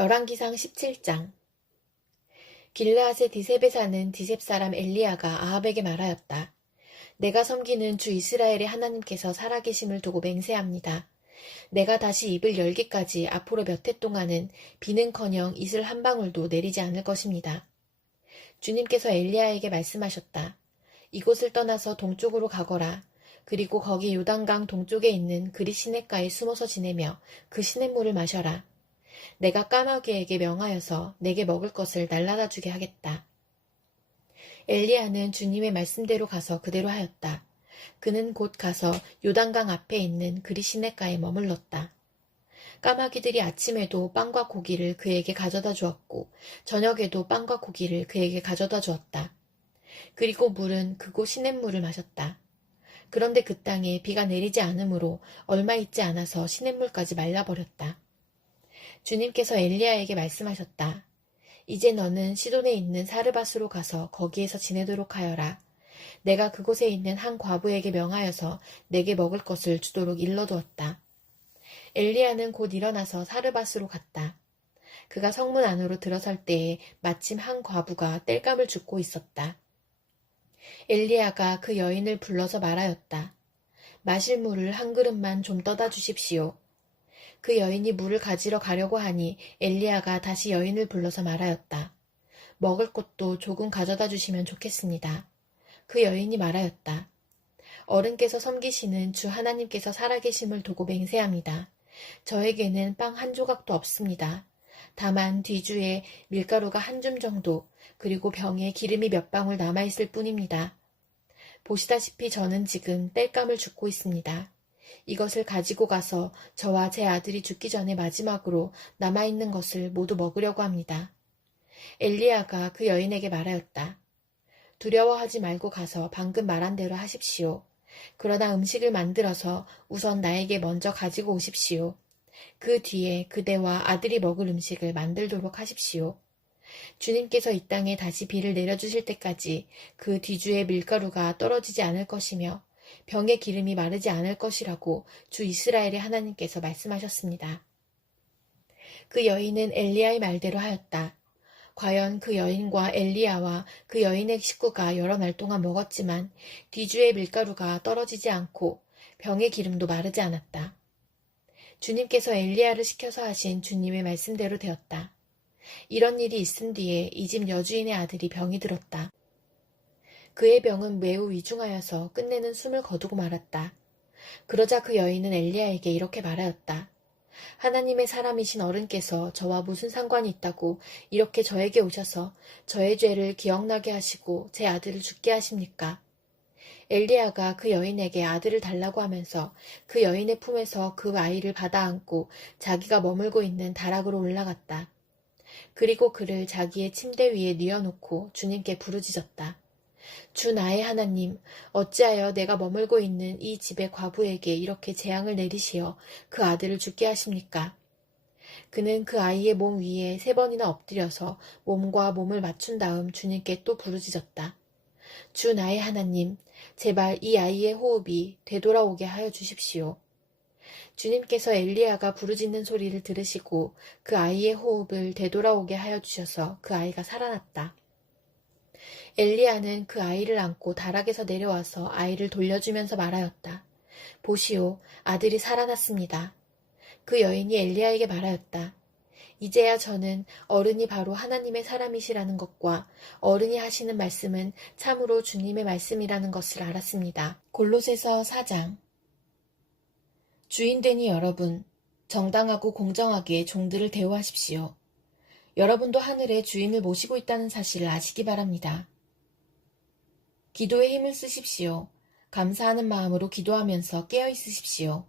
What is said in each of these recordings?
열왕기상 17장. 길르앗의 디셉에 사는 디셉 사람 엘리야가 아합에게 말하였다. 내가 섬기는 주 이스라엘의 하나님께서 살아계심을 두고 맹세합니다. 내가 다시 입을 열기까지 앞으로 몇 해 동안은 비는커녕 이슬 한 방울도 내리지 않을 것입니다. 주님께서 엘리야에게 말씀하셨다. 이곳을 떠나서 동쪽으로 가거라. 그리고 거기 요단강 동쪽에 있는 그리 시냇가에 숨어서 지내며 그 시냇물을 마셔라. 내가 까마귀에게 명하여서 내게 먹을 것을 날라다 주게 하겠다. 엘리야는 주님의 말씀대로 가서 그대로 하였다. 그는 곧 가서 요단강 앞에 있는 그리 시냇가에 머물렀다. 까마귀들이 아침에도 빵과 고기를 그에게 가져다 주었고 저녁에도 빵과 고기를 그에게 가져다 주었다. 그리고 물은 그곳 시냇물을 마셨다. 그런데 그 땅에 비가 내리지 않으므로 얼마 있지 않아서 시냇물까지 말라버렸다. 주님께서 엘리야에게 말씀하셨다. 이제 너는 시돈에 있는 사르밧으로 가서 거기에서 지내도록 하여라. 내가 그곳에 있는 한 과부에게 명하여서 내게 먹을 것을 주도록 일러두었다. 엘리야는 곧 일어나서 사르밧으로 갔다. 그가 성문 안으로 들어설 때에 마침 한 과부가 땔감을 줍고 있었다. 엘리야가 그 여인을 불러서 말하였다. 마실 물을 한 그릇만 좀 떠다 주십시오. 그 여인이 물을 가지러 가려고 하니 엘리야가 다시 여인을 불러서 말하였다. 먹을 것도 조금 가져다 주시면 좋겠습니다. 그 여인이 말하였다. 어른께서 섬기시는 주 하나님께서 살아계심을 두고 맹세합니다. 저에게는 빵 한 조각도 없습니다. 다만 뒤주에 밀가루가 한 줌 정도, 그리고 병에 기름이 몇 방울 남아있을 뿐입니다. 보시다시피 저는 지금 땔감을 줍고 있습니다. 이것을 가지고 가서 저와 제 아들이 죽기 전에 마지막으로 남아있는 것을 모두 먹으려고 합니다. 엘리야가 그 여인에게 말하였다. 두려워하지 말고 가서 방금 말한 대로 하십시오. 그러나 음식을 만들어서 우선 나에게 먼저 가지고 오십시오. 그 뒤에 그대와 아들이 먹을 음식을 만들도록 하십시오. 주님께서 이 땅에 다시 비를 내려주실 때까지 그 뒤주에 밀가루가 떨어지지 않을 것이며 병의 기름이 마르지 않을 것이라고 주 이스라엘의 하나님께서 말씀하셨습니다. 그 여인은 엘리야의 말대로 하였다. 과연 그 여인과 엘리야와 그 여인의 식구가 여러 날 동안 먹었지만 뒤주의 밀가루가 떨어지지 않고 병의 기름도 마르지 않았다. 주님께서 엘리야를 시켜서 하신 주님의 말씀대로 되었다. 이런 일이 있은 뒤에 이 집 여주인의 아들이 병이 들었다. 그의 병은 매우 위중하여서 끝내는 숨을 거두고 말았다. 그러자 그 여인은 엘리야에게 이렇게 말하였다. 하나님의 사람이신 어른께서 저와 무슨 상관이 있다고 이렇게 저에게 오셔서 저의 죄를 기억나게 하시고 제 아들을 죽게 하십니까? 엘리야가 그 여인에게 아들을 달라고 하면서 그 여인의 품에서 그 아이를 받아 안고 자기가 머물고 있는 다락으로 올라갔다. 그리고 그를 자기의 침대 위에 뉘어놓고 주님께 부르짖었다. 주 나의 하나님, 어찌하여 내가 머물고 있는 이 집의 과부에게 이렇게 재앙을 내리시어 그 아들을 죽게 하십니까? 그는 그 아이의 몸 위에 3번이나 엎드려서 몸과 몸을 맞춘 다음 주님께 또 부르짖었다. 주 나의 하나님, 제발 이 아이의 호흡이 되돌아오게 하여 주십시오. 주님께서 엘리야가 부르짖는 소리를 들으시고 그 아이의 호흡을 되돌아오게 하여 주셔서 그 아이가 살아났다. 엘리야는 그 아이를 안고 다락에서 내려와서 아이를 돌려주면서 말하였다. 보시오, 아들이 살아났습니다. 그 여인이 엘리야에게 말하였다. 이제야 저는 어른이 바로 하나님의 사람이시라는 것과 어른이 하시는 말씀은 참으로 주님의 말씀이라는 것을 알았습니다. 골로새서 4장. 주인되니 여러분, 정당하고 공정하게 종들을 대우하십시오. 여러분도 하늘의 주인을 모시고 있다는 사실을 아시기 바랍니다. 기도에 힘을 쓰십시오. 감사하는 마음으로 기도하면서 깨어있으십시오.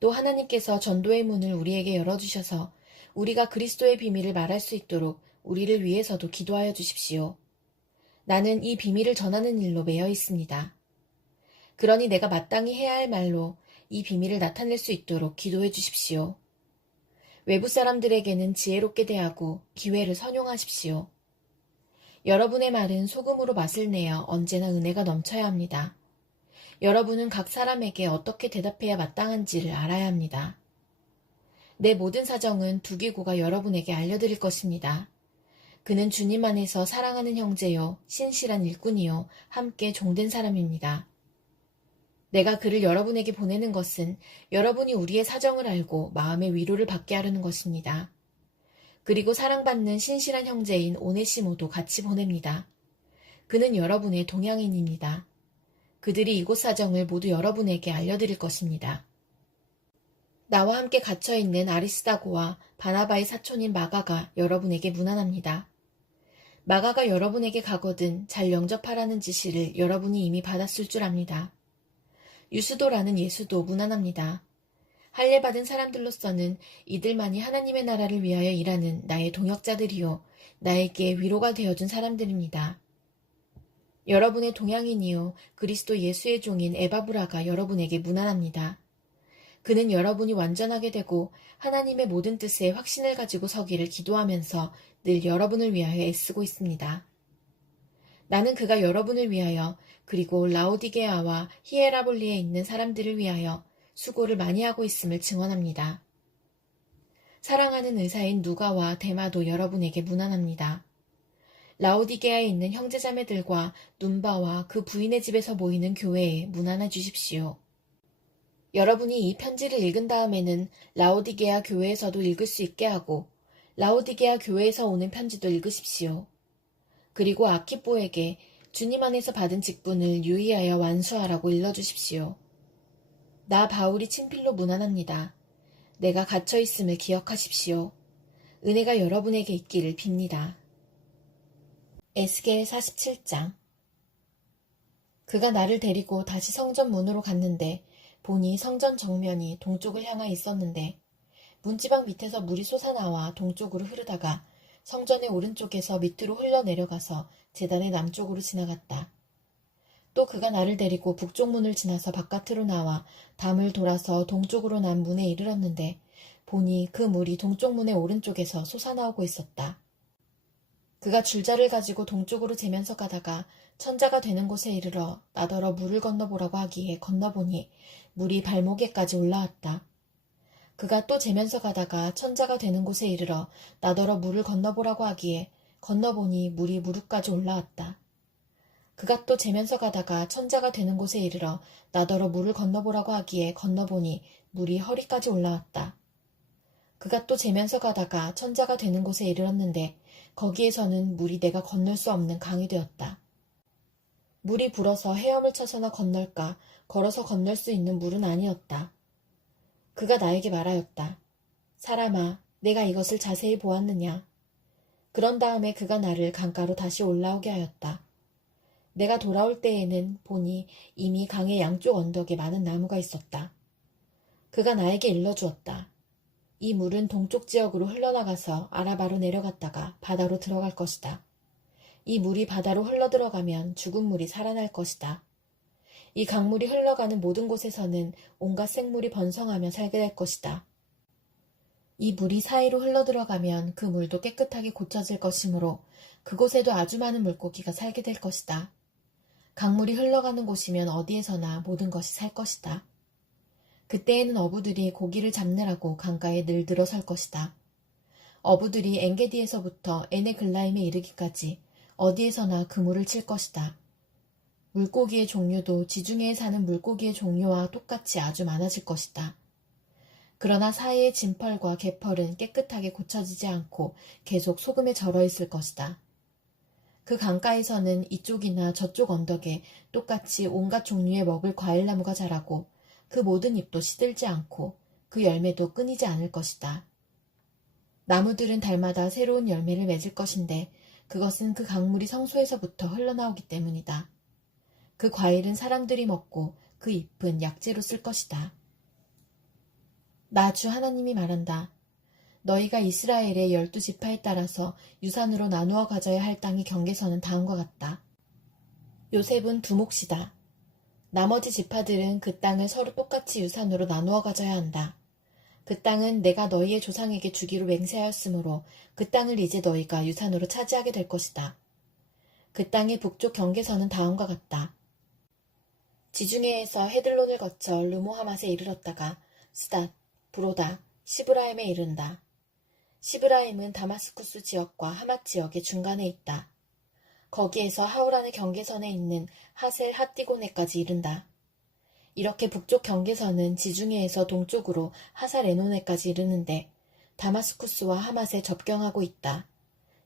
또 하나님께서 전도의 문을 우리에게 열어주셔서 우리가 그리스도의 비밀을 말할 수 있도록 우리를 위해서도 기도하여 주십시오. 나는 이 비밀을 전하는 일로 매여 있습니다. 그러니 내가 마땅히 해야 할 말로 이 비밀을 나타낼 수 있도록 기도해 주십시오. 외부 사람들에게는 지혜롭게 대하고 기회를 선용하십시오. 여러분의 말은 소금으로 맛을 내어 언제나 은혜가 넘쳐야 합니다. 여러분은 각 사람에게 어떻게 대답해야 마땅한지를 알아야 합니다. 내 모든 사정은 두기고가 여러분에게 알려드릴 것입니다. 그는 주님 안에서 사랑하는 형제요, 신실한 일꾼이요, 함께 종된 사람입니다. 내가 그를 여러분에게 보내는 것은 여러분이 우리의 사정을 알고 마음의 위로를 받게 하려는 것입니다. 그리고 사랑받는 신실한 형제인 오네시모도 같이 보냅니다. 그는 여러분의 동양인입니다. 그들이 이곳 사정을 모두 여러분에게 알려드릴 것입니다. 나와 함께 갇혀있는 아리스다고와 바나바의 사촌인 마가가 여러분에게 문안합니다. 마가가 여러분에게 가거든 잘 영접하라는 지시를 여러분이 이미 받았을 줄 압니다. 유스도라는 예수도 문안합니다. 할례받은 사람들로서는 이들만이 하나님의 나라를 위하여 일하는 나의 동역자들이요, 나에게 위로가 되어준 사람들입니다. 여러분의 동양인이요, 그리스도 예수의 종인 에바브라가 여러분에게 문안합니다. 그는 여러분이 완전하게 되고 하나님의 모든 뜻에 확신을 가지고 서기를 기도하면서 늘 여러분을 위하여 애쓰고 있습니다. 나는 그가 여러분을 위하여 그리고 라오디게아와 히에라볼리에 있는 사람들을 위하여 수고를 많이 하고 있음을 증언합니다. 사랑하는 의사인 누가와 데마도 여러분에게 문안합니다. 라오디게아에 있는 형제자매들과 눈바와 그 부인의 집에서 모이는 교회에 문안해 주십시오. 여러분이 이 편지를 읽은 다음에는 라오디게아 교회에서도 읽을 수 있게 하고 라오디게아 교회에서 오는 편지도 읽으십시오. 그리고 아키뽀에게 주님 안에서 받은 직분을 유의하여 완수하라고 일러주십시오. 나 바울이 친필로 문안합니다. 내가 갇혀 있음을 기억하십시오. 은혜가 여러분에게 있기를 빕니다. 에스겔 47장. 그가 나를 데리고 다시 성전 문으로 갔는데 보니 성전 정면이 동쪽을 향하여 있었는데 문지방 밑에서 물이 솟아나와 동쪽으로 흐르다가 성전의 오른쪽에서 밑으로 흘러내려가서 제단의 남쪽으로 지나갔다. 또 그가 나를 데리고 북쪽 문을 지나서 바깥으로 나와 담을 돌아서 동쪽으로 난 문에 이르렀는데 보니 그 물이 동쪽 문의 오른쪽에서 솟아나오고 있었다. 그가 줄자를 가지고 동쪽으로 재면서 가다가 천자가 되는 곳에 이르러 나더러 물을 건너보라고 하기에 건너보니 물이 발목에까지 올라왔다. 그가 또 재면서 가다가 천자가 되는 곳에 이르러 나더러 물을 건너보라고 하기에 건너보니 물이 무릎까지 올라왔다. 그가 또 재면서 가다가 천자가 되는 곳에 이르러 나더러 물을 건너보라고 하기에 건너보니 물이 허리까지 올라왔다. 그가 또 재면서 가다가 천자가 되는 곳에 이르렀는데 거기에서는 물이 내가 건널 수 없는 강이 되었다. 물이 불어서 헤엄을 쳐서나 건널까 걸어서 건널 수 있는 물은 아니었다. 그가 나에게 말하였다. 사람아, 내가 이것을 자세히 보았느냐? 그런 다음에 그가 나를 강가로 다시 올라오게 하였다. 내가 돌아올 때에는 보니 이미 강의 양쪽 언덕에 많은 나무가 있었다. 그가 나에게 일러주었다. 이 물은 동쪽 지역으로 흘러나가서 아라바로 내려갔다가 바다로 들어갈 것이다. 이 물이 바다로 흘러들어가면 죽은 물이 살아날 것이다. 이 강물이 흘러가는 모든 곳에서는 온갖 생물이 번성하며 살게 될 것이다. 이 물이 사이로 흘러들어가면 그 물도 깨끗하게 고쳐질 것이므로 그곳에도 아주 많은 물고기가 살게 될 것이다. 강물이 흘러가는 곳이면 어디에서나 모든 것이 살 것이다. 그때에는 어부들이 고기를 잡느라고 강가에 늘 들어설 것이다. 어부들이 엔게디에서부터 에네글라임에 이르기까지 어디에서나 그물을 칠 것이다. 물고기의 종류도 지중해에 사는 물고기의 종류와 똑같이 아주 많아질 것이다. 그러나 사이의 진펄과 개펄은 깨끗하게 고쳐지지 않고 계속 소금에 절어 있을 것이다. 그 강가에서는 이쪽이나 저쪽 언덕에 똑같이 온갖 종류의 먹을 과일나무가 자라고 그 모든 잎도 시들지 않고 그 열매도 끊이지 않을 것이다. 나무들은 달마다 새로운 열매를 맺을 것인데 그것은 그 강물이 성소에서부터 흘러나오기 때문이다. 그 과일은 사람들이 먹고 그 잎은 약재로 쓸 것이다. 나 주 하나님이 말한다. 너희가 이스라엘의 12지파에 따라서 유산으로 나누어 가져야 할 땅의 경계선은 다음과 같다. 요셉은 두 몫이다. 나머지 지파들은 그 땅을 서로 똑같이 유산으로 나누어 가져야 한다. 그 땅은 내가 너희의 조상에게 주기로 맹세하였으므로 그 땅을 이제 너희가 유산으로 차지하게 될 것이다. 그 땅의 북쪽 경계선은 다음과 같다. 지중해에서 헤들론을 거쳐 르모하맛에 이르렀다가 스닷, 브로다, 시브라임에 이른다. 시브라임은 다마스쿠스 지역과 하맛 지역의 중간에 있다. 거기에서 하우란의 경계선에 있는 하셀 핫디고네까지 이른다. 이렇게 북쪽 경계선은 지중해에서 동쪽으로 하살 에노네까지 이르는데 다마스쿠스와 하맛에 접경하고 있다.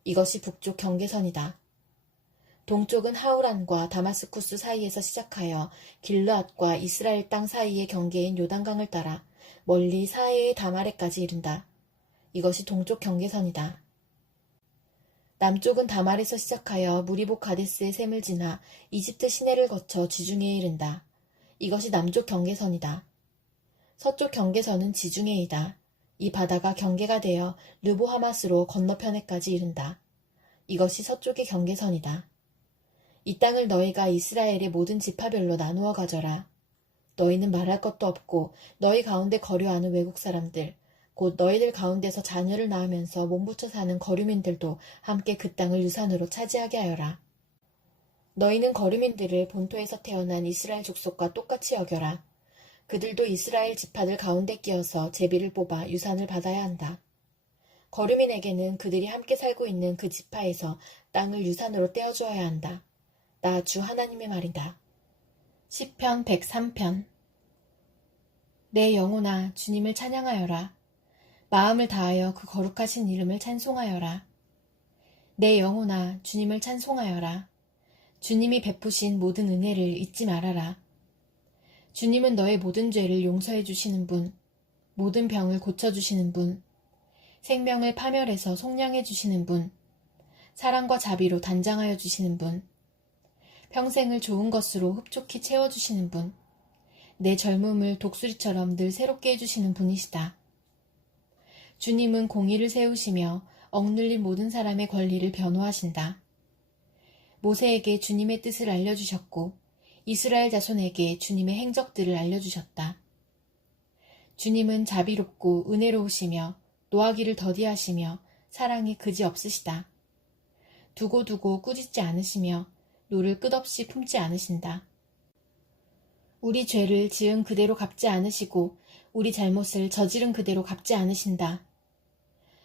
이것이 북쪽 경계선이다. 동쪽은 하우란과 다마스쿠스 사이에서 시작하여 길르앗과 이스라엘 땅 사이의 경계인 요단강을 따라 멀리 사해의 다마레까지 이른다. 이것이 동쪽 경계선이다. 남쪽은 다말에서 시작하여 무리복 가데스의 샘을 지나 이집트 시내를 거쳐 지중해에 이른다. 이것이 남쪽 경계선이다. 서쪽 경계선은 지중해이다. 이 바다가 경계가 되어 르보하맛으로 건너편에까지 이른다. 이것이 서쪽의 경계선이다. 이 땅을 너희가 이스라엘의 모든 지파별로 나누어 가져라. 너희는 말할 것도 없고 너희 가운데 거류하는 외국 사람들, 곧 너희들 가운데서 자녀를 낳으면서 몸붙여 사는 거류민들도 함께 그 땅을 유산으로 차지하게 하여라. 너희는 거류민들을 본토에서 태어난 이스라엘 족속과 똑같이 여겨라. 그들도 이스라엘 지파들 가운데 끼어서 제비를 뽑아 유산을 받아야 한다. 거류민에게는 그들이 함께 살고 있는 그 지파에서 땅을 유산으로 떼어주어야 한다. 나 주 하나님의 말이다. 시편 103편. 내 영혼아 주님을 찬양하여라. 마음을 다하여 그 거룩하신 이름을 찬송하여라. 내 영혼아 주님을 찬송하여라. 주님이 베푸신 모든 은혜를 잊지 말아라. 주님은 너의 모든 죄를 용서해 주시는 분, 모든 병을 고쳐주시는 분, 생명을 파멸해서 속량해 주시는 분, 사랑과 자비로 단장하여 주시는 분, 평생을 좋은 것으로 흡족히 채워주시는 분, 내 젊음을 독수리처럼 늘 새롭게 해주시는 분이시다. 주님은 공의를 세우시며 억눌린 모든 사람의 권리를 변호하신다. 모세에게 주님의 뜻을 알려주셨고 이스라엘 자손에게 주님의 행적들을 알려주셨다. 주님은 자비롭고 은혜로우시며 노하기를 더디하시며 사랑이 그지없으시다. 두고두고 꾸짖지 않으시며 노를 끝없이 품지 않으신다. 우리 죄를 지은 그대로 갚지 않으시고 우리 잘못을 저지른 그대로 갚지 않으신다.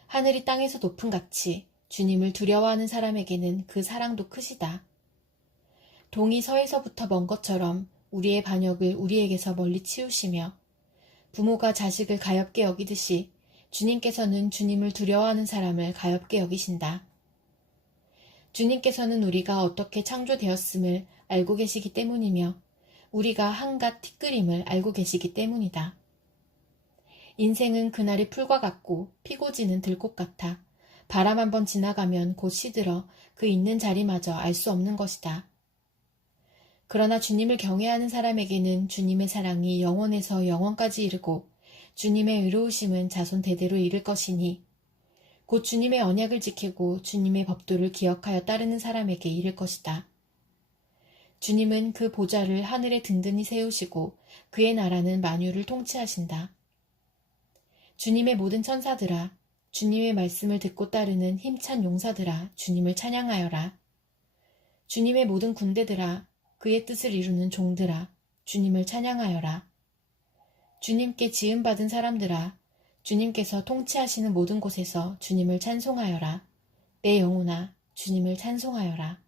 하늘이 땅에서 높은 같이 주님을 두려워하는 사람에게는 그 사랑도 크시다. 동이 서에서부터 먼 것처럼 우리의 반역을 우리에게서 멀리 치우시며 부모가 자식을 가엾게 여기듯이 주님께서는 주님을 두려워하는 사람을 가엾게 여기신다. 주님께서는 우리가 어떻게 창조되었음을 알고 계시기 때문이며 우리가 한갓 티끌임을 알고 계시기 때문이다. 인생은 그날이 풀과 같고 피고 지는 들꽃 같아 바람 한번 지나가면 곧 시들어 그 있는 자리마저 알 수 없는 것이다. 그러나 주님을 경외하는 사람에게는 주님의 사랑이 영원에서 영원까지 이르고 주님의 의로우심은 자손 대대로 이를 것이니 곧 주님의 언약을 지키고 주님의 법도를 기억하여 따르는 사람에게 이를 것이다. 주님은 그 보좌를 하늘에 든든히 세우시고 그의 나라는 만유를 통치하신다. 주님의 모든 천사들아, 주님의 말씀을 듣고 따르는 힘찬 용사들아, 주님을 찬양하여라. 주님의 모든 군대들아, 그의 뜻을 이루는 종들아, 주님을 찬양하여라. 주님께 지음받은 사람들아, 주님께서 통치하시는 모든 곳에서 주님을 찬송하여라. 내 영혼아, 주님을 찬송하여라.